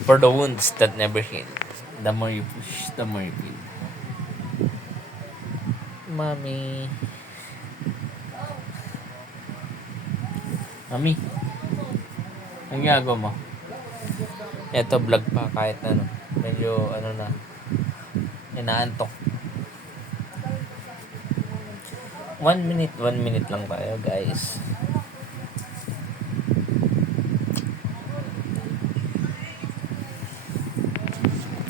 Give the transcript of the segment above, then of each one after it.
For the wounds that never heal, the more you push, the more you feel. Mami. Mami. Ang ginagawa mo? Eto, vlog pa kahit ano. Medyo ano na. Inaantok. 1 minute lang tayo, guys.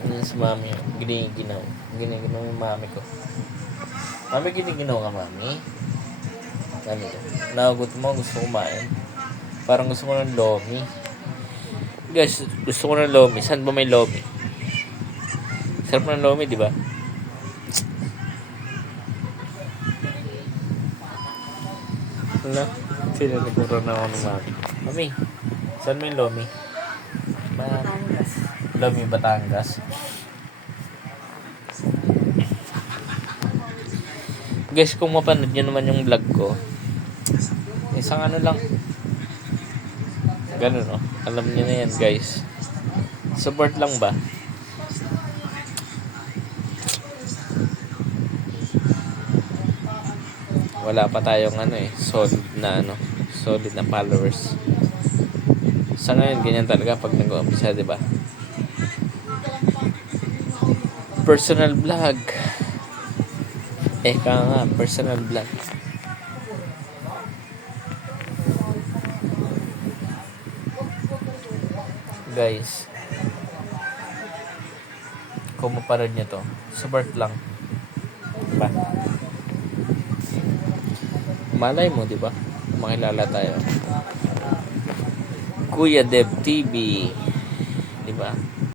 Ano si mami? Giniginaw yung mami ko. Mami, giniginaw ka, mami? Ganito. Nagugot mo, gusto kumain. Parang gusto ko ng lomi. Guys, gusto ko ng lomi. Saan ba may lomi? Sarap ng lomi, di ba? Wala. Sinaniguro na ako ng mami. Mami, saan may lomi? Batangas. Lomi Batangas. Guys, kung mapanood nyo naman yung vlog ko, isang ano lang, ganun, no? Alam nyo na yan, guys. Support lang ba? Wala pa tayong solid na followers. Sa ngayon, ganyan talaga pag nag-uumpisa, di ba? Personal vlog. Personal vlog. Guys, kung mapanood nyo to, support lang. Diba? Malay mo, diba? Makilala tayo. Kuya Dev TV. Diba?